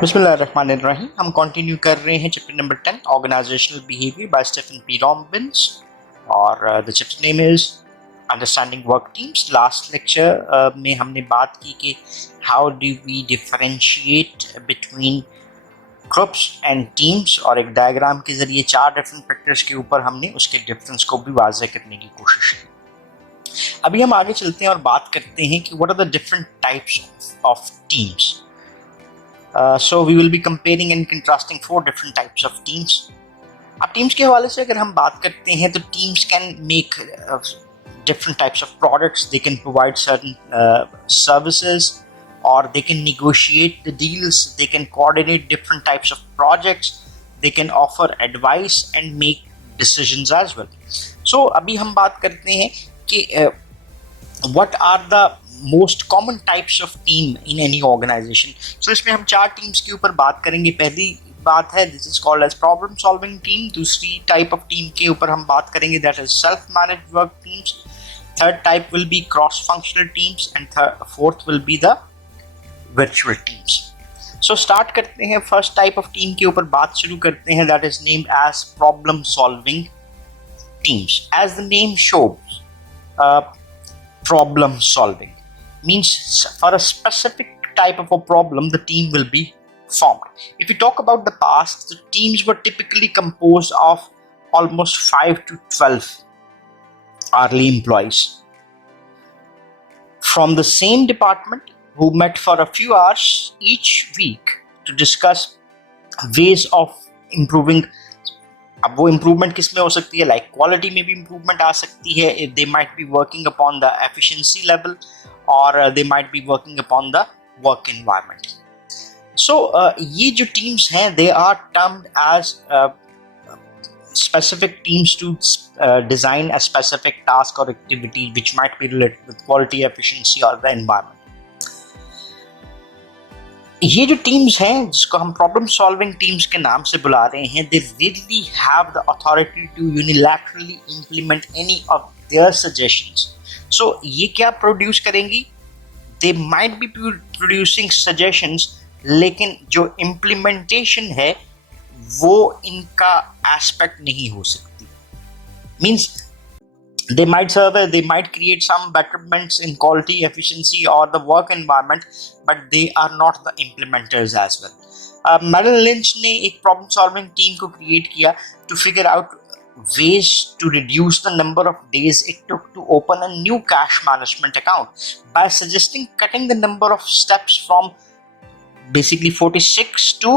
बिस्मिल्लाहिर्रहमानिर्रहीम। हम कंटिन्यू कर रहे हैं chapter number 10 organisational behaviour by Stephen P Robbins और the chapter name is understanding work teams. Last lecture में हमने बात की कि how do we differentiate between groups and teams और एक डायग्राम के जरिए 4 डिफरेंट फैक्टर्स के ऊपर हमने उसके डिफरेंस को भी वाज़ेह करने की कोशिश की। अभी हम आगे चलते हैं और बात करते हैं कि what are the different types of teams. So we will be comparing and contrasting 4 different types of teams. अब टीम्स के हवाले से अगर हम बात करते हैं तो teams can make different types of products. They can provide certain services, or they can negotiate the deals. They can coordinate different types of projects. They can offer advice and make decisions as well. So अभी हम बात करते हैं कि what are the most common types of team in any organisation. So इसमें हम 4 teams के ऊपर बात करेंगे। पहली बात है this is called as problem solving team. दूसरी टाइप ऑफ टीम के ऊपर हम बात करेंगे that is self managed work teams. Third type will be cross functional teams and fourth will be the virtual teams. So start करते हैं first type of team के ऊपर बात शुरू करते हैं that is named as problem solving teams. As the name shows problem solving means for a specific type of a problem the team will be formed. If we talk about the past, the teams were typically composed of almost 5 to 12 hourly employees from the same department who met for a few hours each week to discuss ways of improving. अब वो improvement किस में हो सकती है, like quality में भी improvement आ सकती है। They might be working upon the efficiency level और they might be working upon the work environment. So ये जो टीम्स हैं they are termed as specific teams to design a specific task or activity which might be related with quality, efficiency or the environment. ये जो teams हैं जिसको हम problem solving teams के नाम से बुला रहे हैं, they really have the authority to unilaterally implement any of their suggestions. So ये क्या प्रोड्यूस करेंगी, they might be producing suggestions, लेकिन जो इम्प्लीमेंटेशन है वो इनका एस्पेक्ट नहीं हो सकती। Means they might create some betterments in quality, efficiency or the work environment, but they are not the implementers as well. Merrill Lynch ने एक problem solving team को create किया to figure out ways to reduce the number of days it took to open a new cash management account by suggesting cutting the number of steps from basically 46 to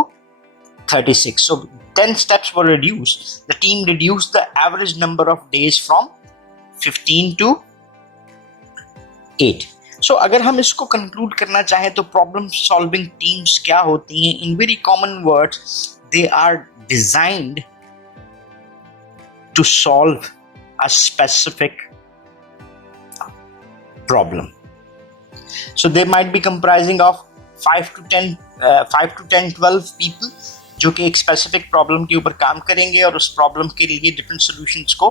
36. So 10 steps were reduced. The team reduced the average number of days from 15 to 8. So अगर हम इसको conclude करना चाहें तो problem solving teams क्या होती हैं, in very common words they are designed to solve a specific problem. So they might be comprising of 5 to 10 12 people जो कि एक स्पेसिफिक प्रॉब्लम के ऊपर काम करेंगे और उस प्रॉब्लम के लिए डिफरेंट सॉल्यूशंस को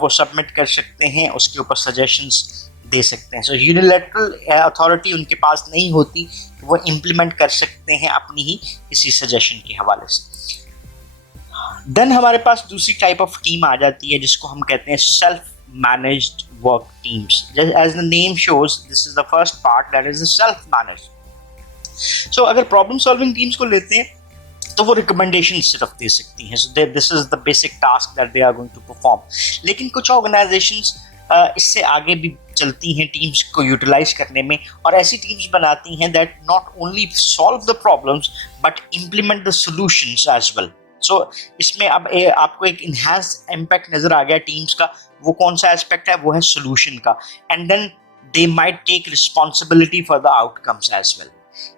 वो सबमिट कर सकते हैं, उसके ऊपर सजेशंस दे सकते हैं. सो यूनिलैटरल अथॉरिटी उनके पास नहीं होती, वो इम्प्लीमेंट कर सकते हैं अपनी ही किसी सजेशन के हवाले से. देन हमारे पास दूसरी टाइप ऑफ टीम आ जाती है जिसको हम कहते हैं self managed work teams. As the name shows this is the first part that is the self managed. So अगर प्रॉब्लम सॉल्विंग टीम्स को लेते हैं तो वो रिकमेंडेशन सिर्फ दे सकती हैं. So this is the basic task that they are going to perform. लेकिन कुछ ऑर्गेनाइजेशंस इससे आगे भी चलती हैं टीम्स को यूटिलाइज करने में, और ऐसी टीम्स बनाती हैं that not only solve the problems but implement the solutions as well. So इसमें अब आपको एक इनहैंस इम्पैक्ट नजर आ गया टीम्स का. वो कौन सा एस्पेक्ट है, वो है सोल्यूशन का. And then they might take responsibility for the outcomes as well.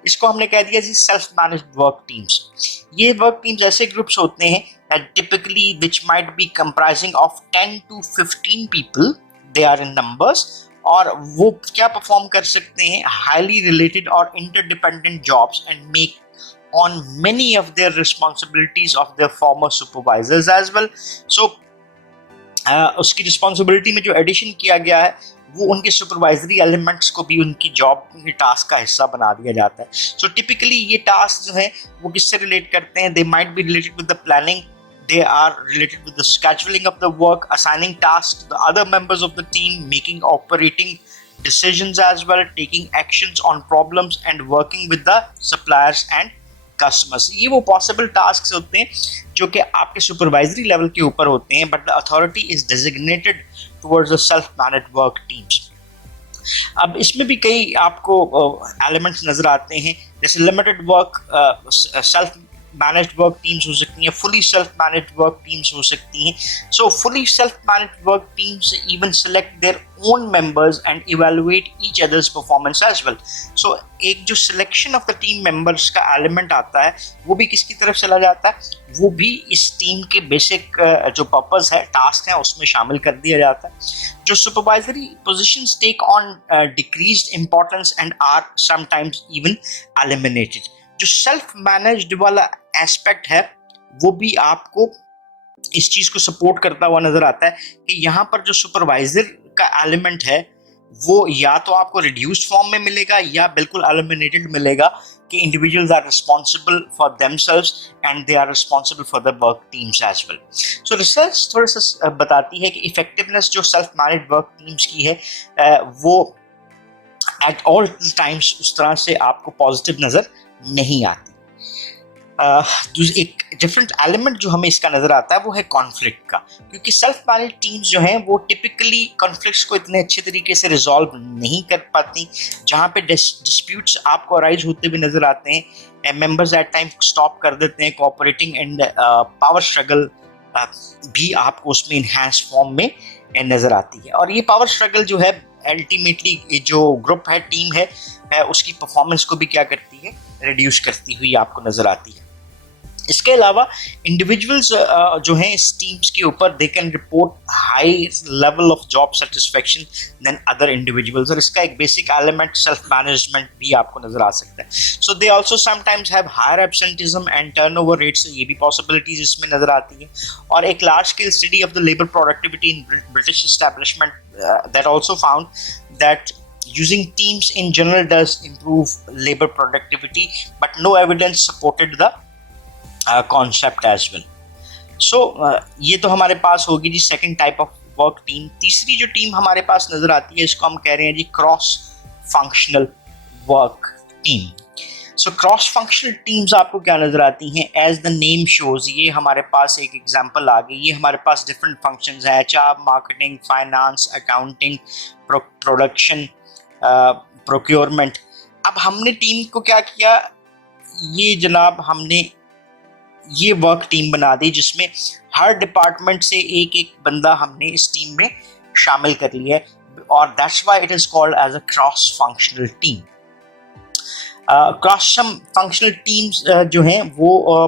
इसको हमने कह दिया जी सेल्फ मैनेज्ड वर्क टीम्स. ये वर्क टीम्स ऐसे ग्रुप्स होते हैं typically which might be comprising of 10 to 15 people, they are in numbers, और वो क्या परफॉर्म कर सकते हैं, हाईली रिलेटेड और interdependent jobs and make on many of their responsibilities of their former supervisors as well. So उसकी responsibility में जो एडिशन किया गया है वो उनके सुपरवाइजरी एलिमेंट्स को भी उनकी जॉब के टास्क का हिस्सा बना दिया जाता है. सो टिपिकली ये टास्क जो है वो किससे रिलेट करते हैं? दे might be related with the planning, they are related with the scheduling of the work, assigning tasks to the other members of the team, making operating decisions as well, taking actions on problems and working with the suppliers and customers. ये वो possible tasks होते हैं जो कि आपके supervisory level के ऊपर होते हैं, but the authority is designated towards the self-managed work teams. अब इसमें भी कई आपको एलिमेंट्स नजर आते हैं, जैसे limited work self managed work teams हो सकती हैं, fully self managed work teams हो सकती हैं. So fully self managed work teams even select their own members and evaluate each other's performance as well. So एक जो selection of the team members का element आता है वो भी किसकी तरफ चला जाता है? वो भी इस टीम के बेसिक जो पर्पस है, टास्क है, उसमें शामिल कर दिया जाता है. जो supervisory positions take on decreased importance and are sometimes even eliminated. जो सेल्फ मैनेज्ड वाला एस्पेक्ट है वो भी आपको इस चीज को सपोर्ट करता हुआ नजर आता है कि यहाँ पर जो सुपरवाइजर का एलिमेंट है वो या तो आपको रिड्यूस्ड फॉर्म में मिलेगा या बिल्कुल एलिमिनेटेड मिलेगा कि individuals are responsible for themselves and they are responsible for the work teams as well. So research थोड़ा सा बताती है कि इफेक्टिवनेस जो सेल्फ मैनेज्ड वर्क टीम्स की है वो एट ऑल टाइम्स उस तरह से आपको पॉजिटिव नजर नहीं आती. एक डिफरेंट एलिमेंट जो हमें इसका नजर आता है वो है कॉन्फ्लिक्ट का, क्योंकि सेल्फ मैनेज टीम्स जो हैं वो टिपिकली कॉन्फ्लिक्ट्स को इतने अच्छे तरीके से रिजॉल्व नहीं कर पाती. जहाँ पे डिस्प्यूट्स आपको अराइज होते हुए नजर आते हैं, मेंबर्स एट टाइम स्टॉप कर देते हैं कोऑपरेटिंग एंड पावर स्ट्रगल भी आपको उसमें इनहैंस फॉर्म में नजर आती है. और ये पावर स्ट्रगल जो है अल्टीमेटली जो ग्रुप है, टीम है, उसकी परफॉर्मेंस को भी क्या करती है? रिड्यूस करती हुई आपको नजर आती है. इसके अलावा इंडिविजुअल्स जो हैं इस टीम्स के ऊपर they can report high level of job satisfaction than other individuals, और इसका एक बेसिक एलिमेंट सेल्फ मैनेजमेंट भी आपको नजर आ सकता है. So they also sometimes have higher absenteeism and turnover rates, ये भी पॉसिबिलिटीज इसमें नजर आती है. और एक large scale study of the labour productivity in British establishment that also found that using teams in general does improve labor productivity, but no evidence supported the concept as well. So ये तो हमारे पास होगी जी second type of work team. तीसरी जो team हमारे पास नजर आती है इसको हम कह रहे हैं जी cross functional work team. So cross functional teams आपको क्या नजर आती हैं? एज द नेम शोज, ये हमारे पास एक एग्जांपल आ गई. ये हमारे पास डिफरेंट फंक्शंस हैं, HR, marketing, finance, accounting, production, procurement. अब हमने टीम को क्या किया? ये जनाब हमने ये वर्क टीम बना दी जिसमें हर डिपार्टमेंट से एक एक बंदा हमने इस टीम में शामिल कर लिया है, और that's why it is called as a cross functional team. Cross functional teams जो हैं वो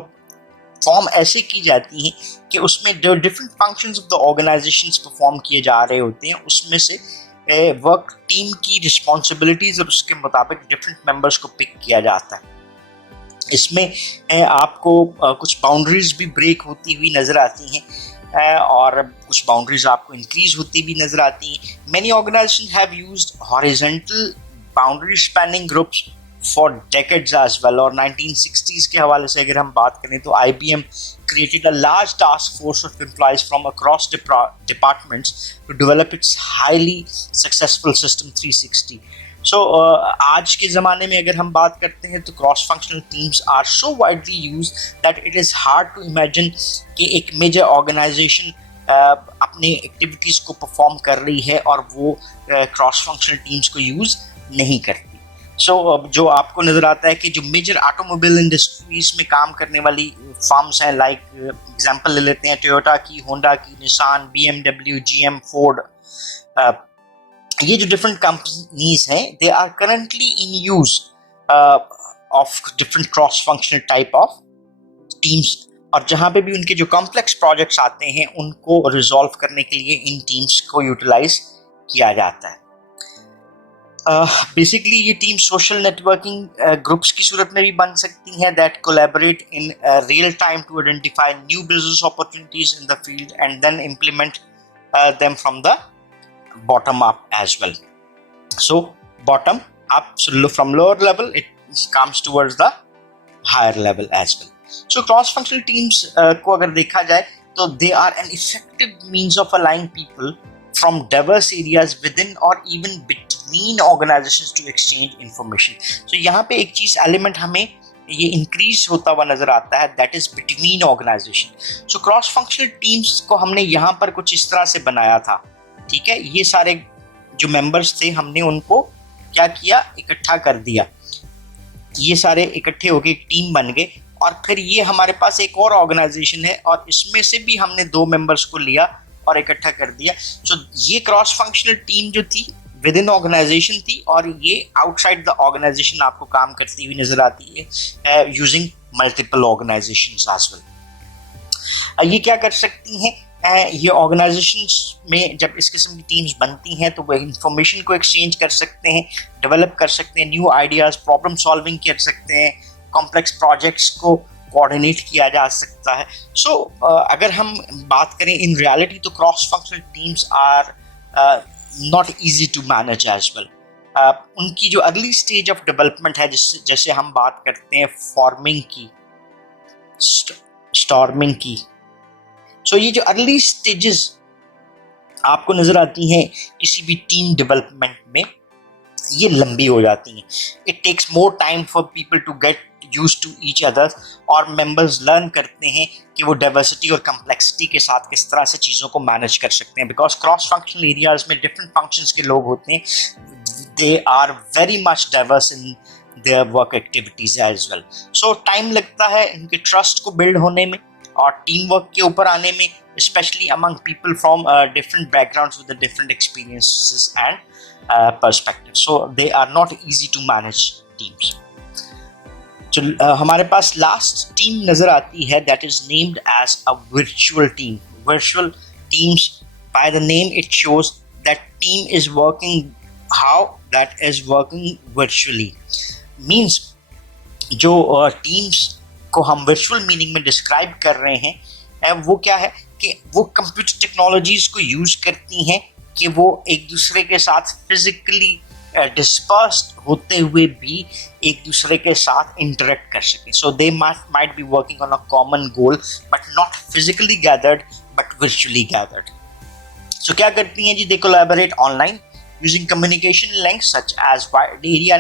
फॉर्म ऐसे की जाती हैं कि उसमें जो different functions of the organisations perform किए जा रहे होते हैं उसमें से वर्क टीम की रिस्पॉन्सिबिलिटीज और उसके मुताबिक डिफरेंट मेंबर्स को पिक किया जाता है. इसमें आपको कुछ बाउंड्रीज भी ब्रेक होती हुई नजर आती हैं और कुछ बाउंड्रीज आपको इंक्रीज होती भी नजर आती हैं. Many organisations have used horizontal boundary spanning groups for decades as well. और 1960s के हवाले से अगर हम बात करें तो IBM created a large task force of employees from across departments to develop its highly successful system 360. So आज के ज़माने में अगर हम बात करते हैं तो cross functional teams are so widely used that it is hard to imagine कि एक मेजर ऑर्गेनाइजेशन अपनी एक्टिविटीज़ को परफॉर्म कर रही है और वो क्रॉस फंक्शनल टीम्स को यूज़ नहीं करती. सो जो आपको नज़र आता है कि जो मेजर ऑटोमोबाइल इंडस्ट्रीज में काम करने वाली फर्म्स हैं, लाइक एग्जांपल ले लेते हैं टोयोटा की, होंडा की, निसान, BMW, GM, फोर्ड, ये जो डिफरेंट कंपनीज हैं they are currently in use of different cross functional type of teams. और जहाँ पे भी उनके जो कॉम्प्लेक्स प्रोजेक्ट्स आते हैं उनको रिजॉल्व करने के लिए इन टीम्स को यूटिलाइज किया जाता है. बेसिकली ये टीम सोशल नेटवर्किंग ग्रुप्स की सूरत में भी बन सकती हैं that collaborate in real time to identify new business opportunities in the field and then implement them from the bottom up as well. So bottom up, so from lower level it comes towards the higher level as well. So cross-functional teams को अगर देखा जाए तो they are an effective means of aligning people from diverse areas within or even between organizations to exchange information. So यहाँ पे एक चीज element हमें ये इंक्रीज होता हुआ नजर आता है, that is between organisation. So cross functional teams को हमने यहाँ पर कुछ इस तरह से बनाया था, ठीक है. ये सारे जो मेंबर्स थे हमने उनको क्या किया, इकट्ठा कर दिया. ये सारे इकट्ठे होके एक टीम बन गए और फिर ये हमारे पास एक और ऑर्गेनाइजेशन है और इसमें से भी हमने 2 मेंबर्स को लिया और इकट्ठा कर दिया. सो ये क्रॉस फंक्शनल टीम जो थी विद इन ऑर्गेनाइजेशन थी और ये आउटसाइड द ऑर्गेनाइजेशन आपको काम करती हुई नजर आती है using multiple organisations as well. ये क्या कर सकती हैं, ये ऑर्गेनाइजेशंस में जब इस किस्म की टीम्स बनती हैं तो वो इंफॉर्मेशन को एक्सचेंज कर सकते हैं, डेवलप कर सकते हैं, न्यू आइडियाज, प्रॉब्लम सॉल्विंग कर सकते हैं, कॉम्प्लेक्स प्रोजेक्ट्स को कोऑर्डिनेट किया जा सकता है. सो अगर हम बात करें इन रियलिटी तो cross functional teams are not easy to manage as well. उनकी जो अर्ली स्टेज ऑफ डेवलपमेंट है, जैसे हम बात करते हैं फॉर्मिंग की, स्टॉर्मिंग की, सो ये जो अर्ली स्टेजेस आपको नजर आती हैं किसी भी टीम डेवलपमेंट में, ये लंबी हो जाती हैं. It takes more time for people to get used to each other और मेंबर्स लर्न करते हैं कि वो डाइवर्सिटी और कम्प्लेक्सिटी के साथ किस तरह से चीज़ों को मैनेज कर सकते हैं. बिकॉज क्रॉस फंक्शनल एरियाज में डिफरेंट फंक्शंस के लोग होते हैं, they are very much diverse in their work activities as well. So time लगता है इनके ट्रस्ट को बिल्ड होने में और टीम वर्क के ऊपर आने में, specially among people from different backgrounds with different experiences and perspective. So they are not easy to manage teams. तो हमारे पास लास्ट टीम नजर आती है, that is named as a virtual team. Virtual teams, by the name it shows that team is working how, that is working virtually. Means जो teams को हम virtual meaning में डिस्क्राइब कर रहे हैं वो क्या है कि वो कंप्यूटर टेक्नोलॉजीज को यूज करती हैं कि वो एक दूसरे के साथ फिजिकली डिस्पर्स्ड होते हुए भी एक दूसरे के साथ इंटरेक्ट कर सकें. So they might be working on a common goal but not physically gathered but virtually gathered. So क्या करती हैं जी, they collaborate online using communication links such as wide area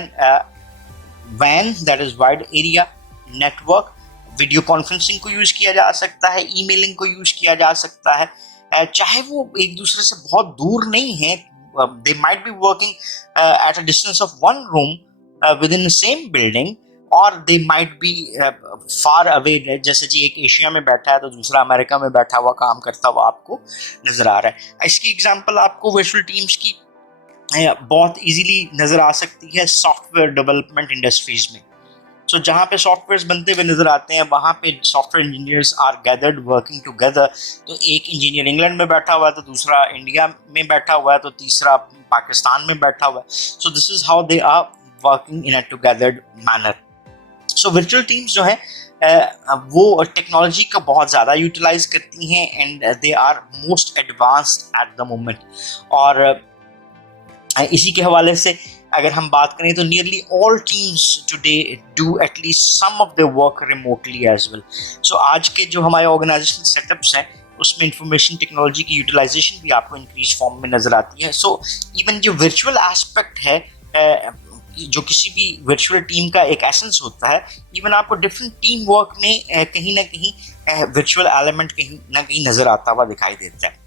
WAN, that is wide area network. Video conferencing को use किया जा सकता है, emailing को यूज किया जा सकता है, चाहे वो एक दूसरे से बहुत दूर नहीं है. They might be working at a distance of 1 room within the same building और they might be far away. जैसे जी एक एशिया में बैठा है तो दूसरा अमेरिका में बैठा हुआ काम करता हुआ आपको नजर आ रहा है. इसकी एग्जांपल आपको वर्चुअल टीम्स की बहुत इजीली नजर आ सकती है सॉफ्टवेयर डेवलपमेंट इंडस्ट्रीज में. सो जहाँ पे सॉफ्टवेयर्स बनते हुए नजर आते हैं वहाँ पे software engineers are gathered working together. तो एक इंजीनियर इंग्लैंड में बैठा हुआ है तो दूसरा इंडिया में बैठा हुआ है तो तीसरा पाकिस्तान में बैठा हुआ है. So this is how they are working in a togethered manner. So virtual teams जो है वो टेक्नोलॉजी का बहुत ज़्यादा यूटिलाइज करती हैं and they are most advanced at the moment. और इसी के हवाले से अगर हम बात करें तो nearly all teams today do at least some of their work remotely as well. So आज के जो हमारे ऑर्गेनाइजेशनल सेटअप्स हैं उसमें इंफॉर्मेशन टेक्नोलॉजी की यूटिलाइजेशन भी आपको इंक्रीज फॉर्म में नजर आती है. सो इवन जो वर्चुअल एस्पेक्ट है जो किसी भी वर्चुअल टीम का एक एसेंस होता है, इवन आपको डिफरेंट टीम वर्क में कहीं ना कहीं वर्चुअल एलिमेंट कहीं ना कहीं नजर आता हुआ दिखाई देता है.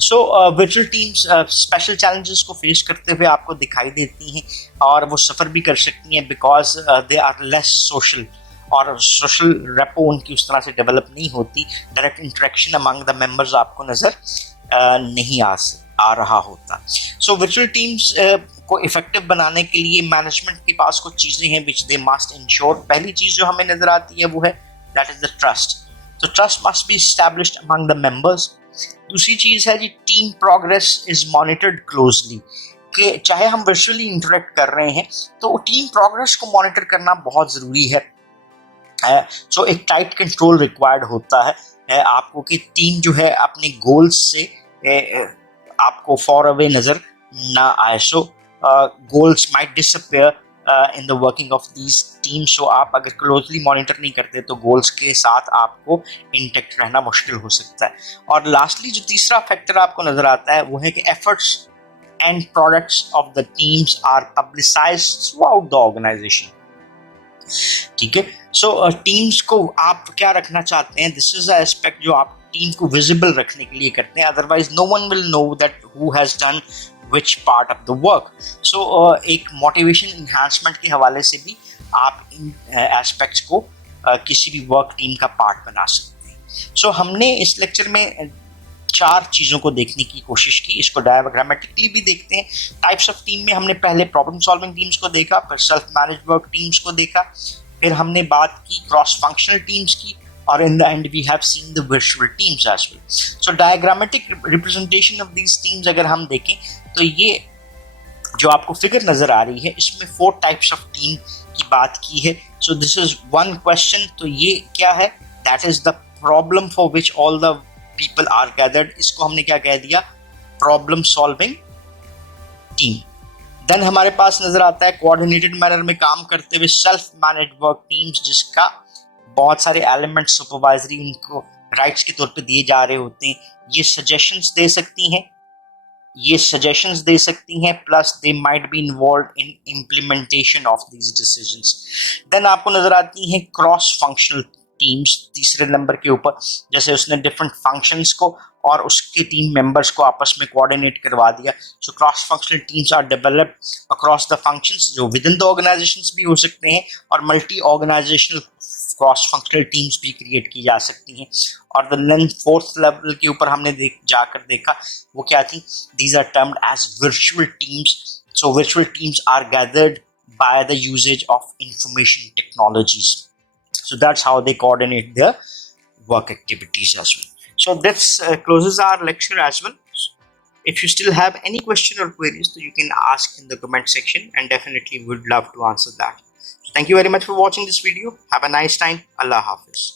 सो वर्चुअल टीम्स स्पेशल चैलेंजेस को फेस करते हुए आपको दिखाई देती हैं और वो सफ़र भी कर सकती हैं because they are less social और सोशल रेपो उनकी उस तरह से डेवलप नहीं होती. Direct interaction among the members आपको नज़र नहीं आ रहा होता. सो वर्चुअल टीम्स को इफेक्टिव बनाने के लिए मैनेजमेंट के पास कुछ चीज़ें हैं विच दे मस्ट इंश्योर. पहली चीज़ जो हमें नज़र आती है वो है दैट इज़ द ट्रस्ट. तो trust must be established among the members. दूसरी चीज़ है जी team progress is monitored closely. कि चाहे हम वर्चुअली इंटरेक्ट कर रहे हैं तो टीम प्रोग्रेस को मॉनिटर करना बहुत ज़रूरी है. सो एक टाइट कंट्रोल रिक्वायर्ड होता है आपको कि टीम जो है अपने गोल्स से आपको फॉर अवे नजर ना आए. So goals might disappear in the working of these team. So आप अगर क्लोजली मॉनिटर नहीं करते तो गोल्स के साथ आपको इंटैक्ट रहना मुश्किल हो सकता है. और लास्टली जो तीसरा फैक्टर आपको नजर आता है वो है कि efforts and products of the teams are publicised throughout the organisation. ठीक है. सो टीम्स को आप क्या रखना चाहते हैं, दिस इज अ एस्पेक्ट जो आप टीम को विजिबल रखने के लिए करते हैं. Otherwise no one will know that who has done which part of the work. So एक मोटिवेशन इन्हांसमेंट के हवाले से भी आप इन एस्पेक्ट्स को किसी भी वर्क टीम का पार्ट बना सकते हैं. सो हमने इस लेक्चर में 4 चीज़ों को देखने की कोशिश की. इसको डायग्रामेटिकली भी देखते हैं. टाइप्स ऑफ टीम में हमने पहले प्रॉब्लम सॉल्विंग टीम्स को देखा, फिर सेल्फ मैनेज वर्क टीम्स को देखा, फिर हमने बात की क्रॉस फंक्शनल टीम्स की, और in the end we have seen the virtual teams as well. So diagrammatic representation of these teams अगर हम देखें तो ये जो आपको फिगर नजर आ रही है इसमें 4 टाइप्स ऑफ टीम की बात की है. So this is one question. तो ये क्या है, that is the problem for which all the people are gathered. इसको हमने क्या कह दिया, प्रॉब्लम सॉल्विंग टीम. देन हमारे पास नजर आता है कोऑर्डिनेटेड मैनर में काम करते हुए सेल्फ मैनेज वर्क टीम्स, जिसका बहुत सारे एलिमेंट सुपरवाइजरी उनको राइट्स के तौर पे दिए जा रहे होते हैं. ये सजेशंस दे सकती हैं, plus they might be involve in implementation of these decisions. Then आपको नजर आती हैं क्रॉस फंक्शनल टीम्स तीसरे नंबर के ऊपर, जैसे उसने डिफरेंट फंक्शंस को और उसके टीम मेंबर्स को आपस में कोऑर्डिनेट करवा दिया. So cross functional teams are developed across the functions, जो विद इन द ऑर्गेनाइजेशंस भी हो सकते हैं और multi organisational cross functional teams भी क्रिएट की जा सकती हैं. और द 4th लेवल के ऊपर हमने जाकर देखा वो क्या थी, these are termed as virtual teams. So virtual teams are gathered by the usages of information technologies. So that's how they coordinate their work activities as well. So this closes our lecture as well. If you still have any question or queries, so you can ask in the comment section, and definitely would love to answer that. So thank you very much for watching this video. Have a nice time. Allah Hafiz.